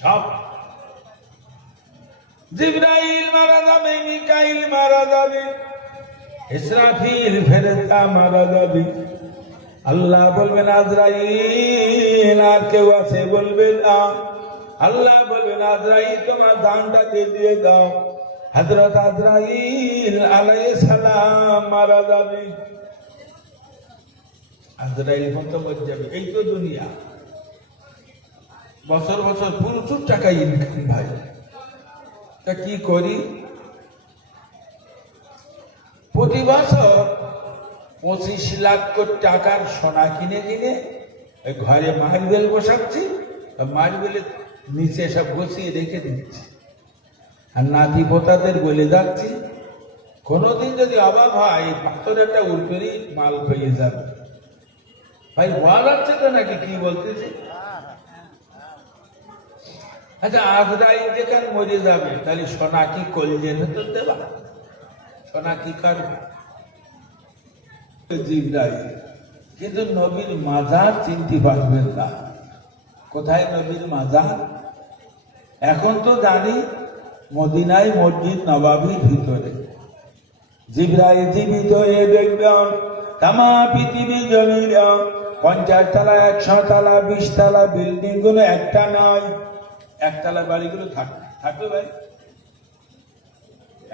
সব। জিব্রাইল মারা যাবে, মিকাইল মারা যাবে, ইসরাফিল ফেরেশতা মারা যাবে। আল্লাহ বলবেন, আজরাইল, আর কেউ আছে বলবে না। আল্লাহ বলবেন, আজরাইল, তোমার দানটাকে দিয়ে দাও? হযরত আজরাইল আলাইহিস সালাম মারা যাবে। আজরাইল মতো যাবে এই তো দুনিয়া। বছর বছর প্রচুর টাকা ইনকাম ভাই। তা কি করি? প্রতি বছর পঁচিশ লাখ টাকার সোনা কিনে কিনে ঘরে মার্বেল বসাচ্ছি মার্বেলের নিচে সব বসিয়ে রেখে দিচ্ছি। আর নাতি পোতাদের বলে যাচ্ছি কোনোদিন যদি অভাব হয়, এই একটা উল্পেরই মাল হয়ে যাবে। ভাই ভয় লাগছে তো নাকি, কি বলতেছি? আচ্ছা আজরাইল যেখানে মরে যাবে, তাহলে সোনা কি কলজের ভেতর দেবা? সোনা কি করবে কিন্তু নবীর মাজার চিনতে পারবেন না। কোথায় নবীর মাজার? এখন তো জানি, মদিনায় মসজিদ নবাবির ভিতরে। জিব্রাইল জীবিত হয়ে দেখবেন তামা পৃথিবী জমির, পঞ্চাশ তালা, একশো তালা, বিশ তলা বিল্ডিংগুলো একটা নয়। একতলা বাড়িগুলো থাকবে থাকবে ভাই?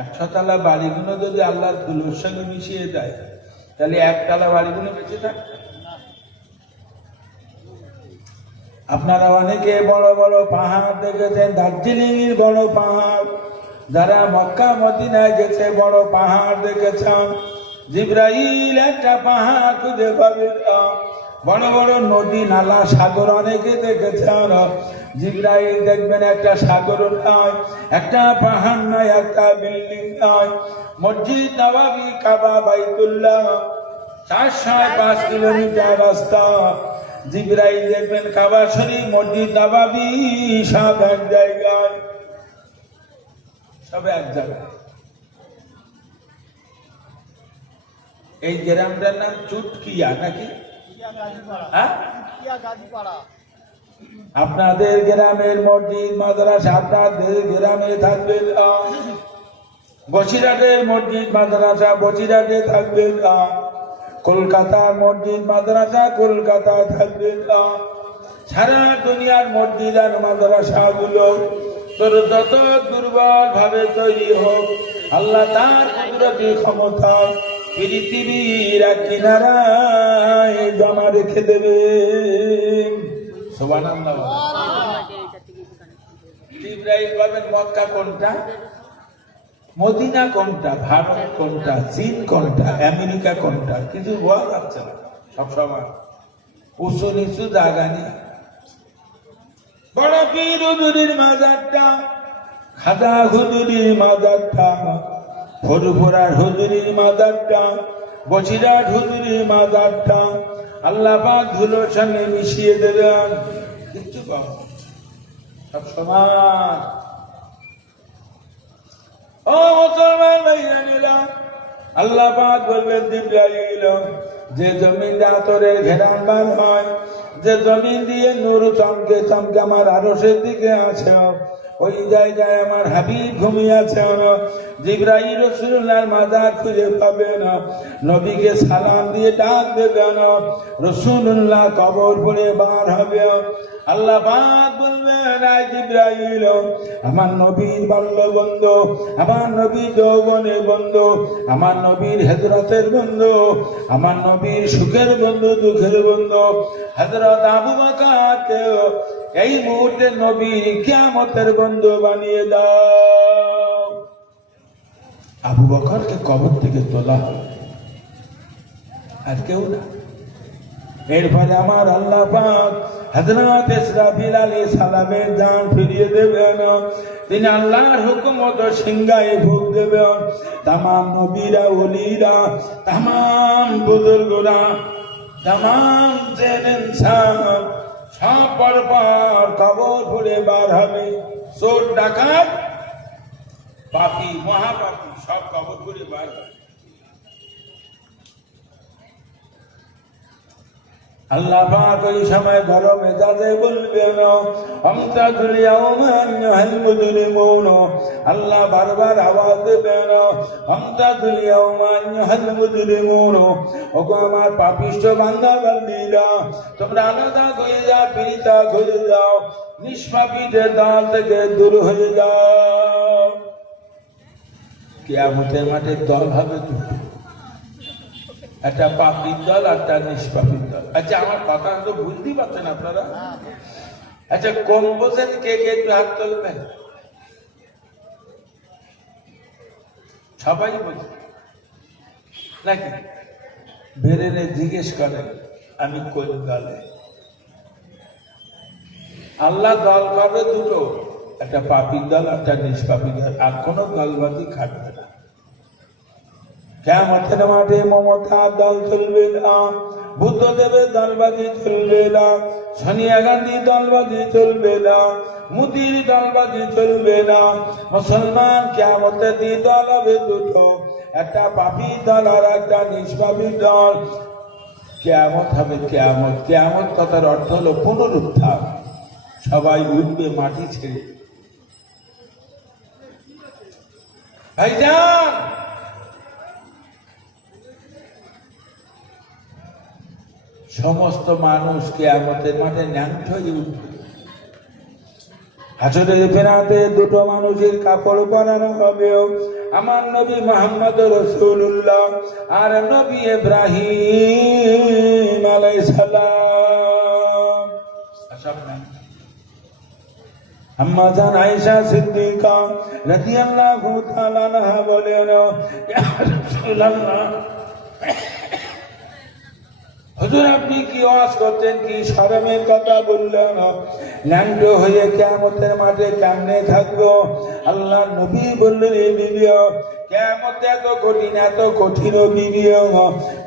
একশো তলা বাড়িগুলো যদি আল্লাহ ধুলোর সঙ্গে মিশিয়ে দেয়, তাহলে একতলা বাড়িগুলো বেঁচে থাকবে আপনারা অনেকে বড় বড় পাহাড় দেখেছেন দার্জিলিং এর বড় পাহাড়। যারা মক্কা, মদিনায় গেছে, বড় পাহাড় দেখেছেন। জিব্রাইল একটা পাহাড় খুঁজে পাবে বড় বড় নদী, নালা, সাগর অনেকে দেখেছেন। জিব্রাইল দেখবেন একটা সাগর নয় একটা পাহাড় নয় একটা বিল্ডিং নয়। মসজিদ নবাবি কাবা বাইতুল্লাহ চার সাড়ে পাঁচ কিলোমিটার রাস্তা। জিব্রাইল দেখবেন কাবা শরীফ মসজিদ নবাবি সব এক জায়গায়। সব এক জায়গায়। এই গ্রামটার নাম চুটকিয়া নাকি? হ্যাঁ? আপনাদের গ্রামের মসজিদ, মাদ্রাসা আপনাদের গ্রামে থাকবে না। বসিরহাটের মসজিদ, মাদ্রাসা বসিরহাটে থাকবে না। কলকাতার মসজিদ, মাদ্রাসা কলকাতা থাকবে না। সারা দুনিয়ার মসজিদ আর মাদ্রাসা গুলো তোর যত দুর্বল ভাবে তৈরি হোক, আল্লাহ তার কুদরতি ক্ষমতা পৃথিবীর এক কিনারায় জমা রেখে দেবে ইব্রাহিম বলবেন, মক্কা কোনটা? মদিনা কোনটা? ভারত কোনটা? চীন কোনটা? আমেরিকা কোনটা? কিছু বলা যাচ্ছে না সবসময়। উঁচু নিচু জায়গা নেই। বড় পীর হুজুরির মাজারটা? খাজা হুজুরির মাজারটা। ফরুফরার হুজুরির মাজারটা। বসিরাট হুজুরির মাজারটা। আল্লাহ ধুলোর সঙ্গে মিশিয়ে দেবেন কিচ্ছু। সব সমান। ও মুসলমান ভাইজানেরা, আল্লাহ পাক বলবেন জিব্রাইল যে জমিন আতরের ঘেরান হয়, যে জমিন দিয়ে নূর চমকে চমকে আমার আরশের দিকে আছে ওই জায়গায় আমার হাবিব ঘুমিয়ে আছে জিব্রাইল রসুল্লাহর মাজার খুঁজে পাবে না। নবীকে সালাম দিয়ে ডাক দেবে না। রসুল্লাহ কবর পড়ে বার হবে। আল্লাহ পাক বলবেন, আয় জিব্রাইল, আমার নবীর বাল্য বন্ধু, আমার নবীর যৌবনে বন্ধু, আমার নবীর হেজরতের বন্ধু, আমার নবীর সুখের বন্ধু, দুঃখের বন্ধু। হজরত আবু বাকাকে এই মুহূর্তে নবীর কিয়ামতের বন্ধু বানিয়ে দাও। আবু বকরকে কবর থেকে তোলা হবে আর কেউ না। এরপরে আমার আল্লাহ পাক হযরত ইসরাফিল আলাইহিস সালামের জান ফিরিয়ে দেবেন। তিনি আল্লাহর হুকুম মতো সিংহায় ভোগ দেবেন। তাম নবীরা, ওলিরা তাম বুজুর্গরা তাম জেন ইনসান সব পরপর কবর ভরে বার হবে। চোর ডাকাত, পাপি, মহাপাপি, সব কবর ভরে বার হবে। আল্লাহ ওই সময় গরম মেজাজে বলবেন অমতা দুলিয়াউমান মুজরিমুন। আল্লাহ বারবার আওয়াজ দেবেন অমতা দুলিয়াউমান মুজরিমুন। ওগো আমার পাপিষ্ঠ বান্দা বান্দিরা তোমরা আলাদা হয়ে যাও, পীড়িতা হয়ে যাও নিষ্পাপীদের দাল থেকে দূর হয়ে যাও। কেয়ামতের মাঠে দল হবে দুটো। একটা পাপির দল আর একটা নিষ্পাপির দল। আচ্ছা আমার কথা তো বুঝতেই পারছেন আপনারা? আচ্ছা কোন বোঝেন কে কে একটু হাত তুলবেন? সবাই বোঝে। নাকি? বেরেনে জিজ্ঞেস করেন, আমি কোন দলে? আল্লাহ দল করবে দুটো, একটা পাপির দল আর একটা নিষ্পাপির দল। আর কোনো দলবাজি খাটবে কেমতের মাঠে মমতার দল চলবে না, বুদ্ধদেবের দলবাজি চলবে না, সোনিয়া গান্ধী দলবাজি চলবে না, মুদির দলবাজি চলবে না। মুসলমান কেমতের দি দল হবে দুটো, একটা পাপি দল আর একটা নিষ্পাপী দল। কেয়ামত হবে কেয়ামত কেয়ামত কথার অর্থ হলো পুনরুত্থান সবাই উঠবে মাটি ছেড়ে। ভাইজান! সমস্ত মানুষকে আমাদের মাঠে ন্যাংট হয়ে উঠবে হাজরের ফেরাতে দুটো মানুষের কাপড় বানানো হবে। আমার নবী মোহাম্মদ রসুল্লাহ আর নবী সব আম্মা জান আয়েশা সিদ্দিকা রাদিয়াল্লাহু তাআলা বলেন, ইয়া রাসূলুল্লাহ হুজুর, আপনি কি ওয়াজ করতেন কি শরমের কথা বললেন? ল্যান্ড হয়ে কেমতের মাঠে কেমনে থাকব? আল্লাহ নবী বললেন এই বিবিও কেমতে এত কঠিন এত কঠিন বিবিও,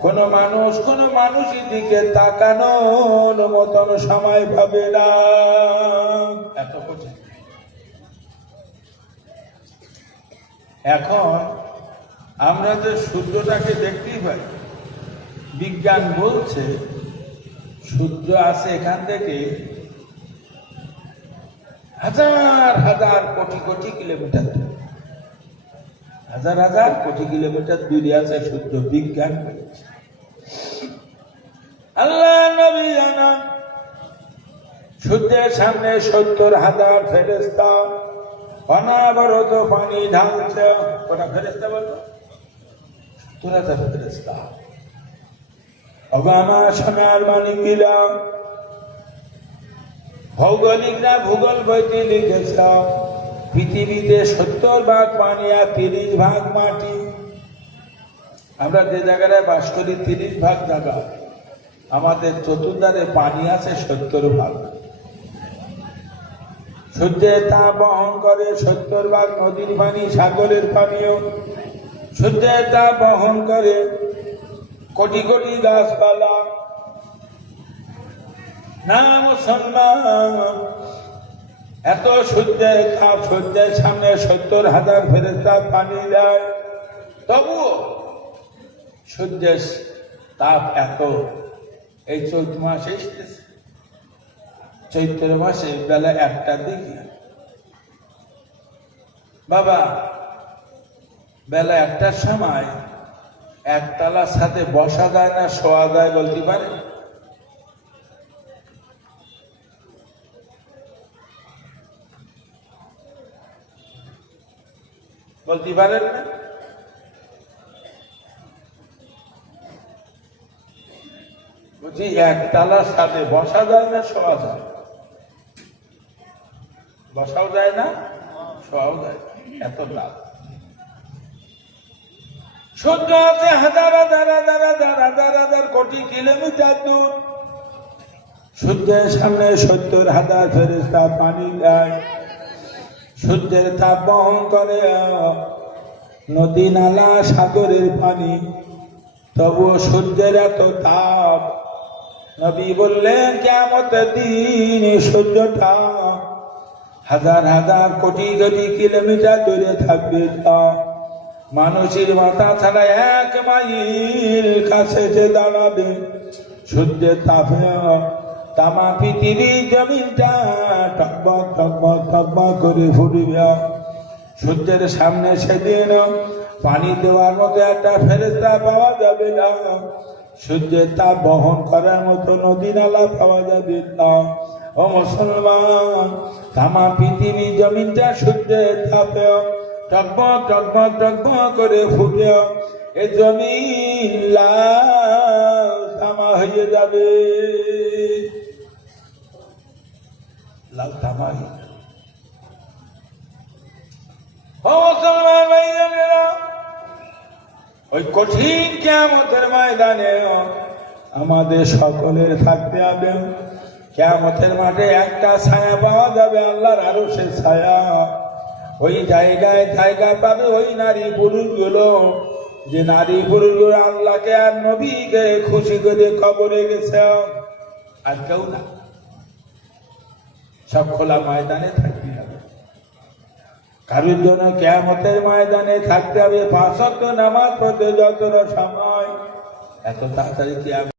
কোন মানুষ, কোন মানুষের দিকে তাকানোর মতন সময় পাবে না। এত কঠিন। এখন আমরা যে সূর্যটাকে দেখতেই পাই। বিজ্ঞান বলছে সূর্য আছে এখান থেকে, হাজার হাজার কোটি কোটি কিলোমিটার। হাজার হাজার কোটি কিলোমিটার দূরে আছে সূর্য বিজ্ঞান আল্লাহ নবী জানা, সূর্যের সামনে সত্তর হাজার ফেরেস্তা অনাবরত পানি ঢালছে। কটা ফেরেস্তা বলতো সত্তর হাজার ফেরেস্তা অগামা সোনার মানিক দিলাম ভৌগোলিকরা ভূগোল বইতে লিখেছ। পৃথিবীতে সত্তর ভাগ পানি আর তিরিশ ভাগ মাটি। আমরা যে জায়গায় বাস করি, তিরিশ ভাগ জায়গা। আমাদের চতুর্ধারে পানি আছে সত্তর ভাগ। সূর্যের তাপ বহন করে সত্তর ভাগ নদীর পানি, সাগরের পানিও। সূর্যের তাপ বহন করে কোটি কোটি গাছপালা। না মুসলমান এত সূর্যের তাপ সূর্যের সামনে সত্তর হাজার ফেরেস্তা পানি দেয়। তবুও সূর্যের তাপ এত। এই চৈত্র মাসে এসতেছে চৈত্র মাসে বেলা একটা দিকে। বাবা, বেলা একটার সময় একতলার সাথে বসা যায় না, শোয়া যায় বলতে পারে? বলতে পারেন না? বলছি একতলার সাথে বসা যায় না, শোয়া যায়? বসাও যায় না, শোয়াও যায়। এত লাভ আছে হাজার হাজার হাজার হাজার হাজার হাজার কোটি কিলোমিটার সূর্যের সামনে সত্তর হাজার ফেরেস্তা পানি দেয়। সূর্যের তাপ বহন করে, নদী, নালা, সাগরের পানি। তবুও সূর্যের এত তাপ। নবী বললেন কেমত দিন সূর্যটা হাজার হাজার কোটি কোটি কিলোমিটার দূরে থাকবে, তা মানুষের মাথা ছাড়া এক মাইল কাছে যে দাঁড়াবে, সূর্যের তাপে তামা পৃথিবী জমিনটা টকবক টকবক টকবক করে ফুটবে। সূর্যের সামনে সেদিন পানি দেওয়ার মতো একটা ফেরেস্তা পাওয়া যাবে না। সূর্যের তাপ বহন করার মতো নদী নালা পাওয়া যাবে না। ও মুসলমান, তামা পৃথিবী জমিনটা সূর্যের তাপে টকবক টকবক টকবক করে ফুটে এ জমিন লাল তামা হয়ে যাবে। লাল তামা হয়ে যাবে। ওই কঠিন কেমতের ময়দানে আমাদের সকলের থাকতে হবে। কেমতের মাঠে একটা ছায়া পাওয়া যাবে, আল্লাহর আরও সে ছায়া। ওই জায়গায় জায়গা পাবে ওই নারী পুরুষগুলো। যে নারী পুরুষগুলো আল্লাহকে আর নবীকে খুশি করে কবরে গেছে। আর কেউ না। সব খোলা ময়দানে থাকতে হবে। কারোর জন্য কেমতের ময়দানে থাকতে হবে। পাঁচত্ব নামাজ পড়তে যতটা সময়, এত তাড়াতাড়ি কি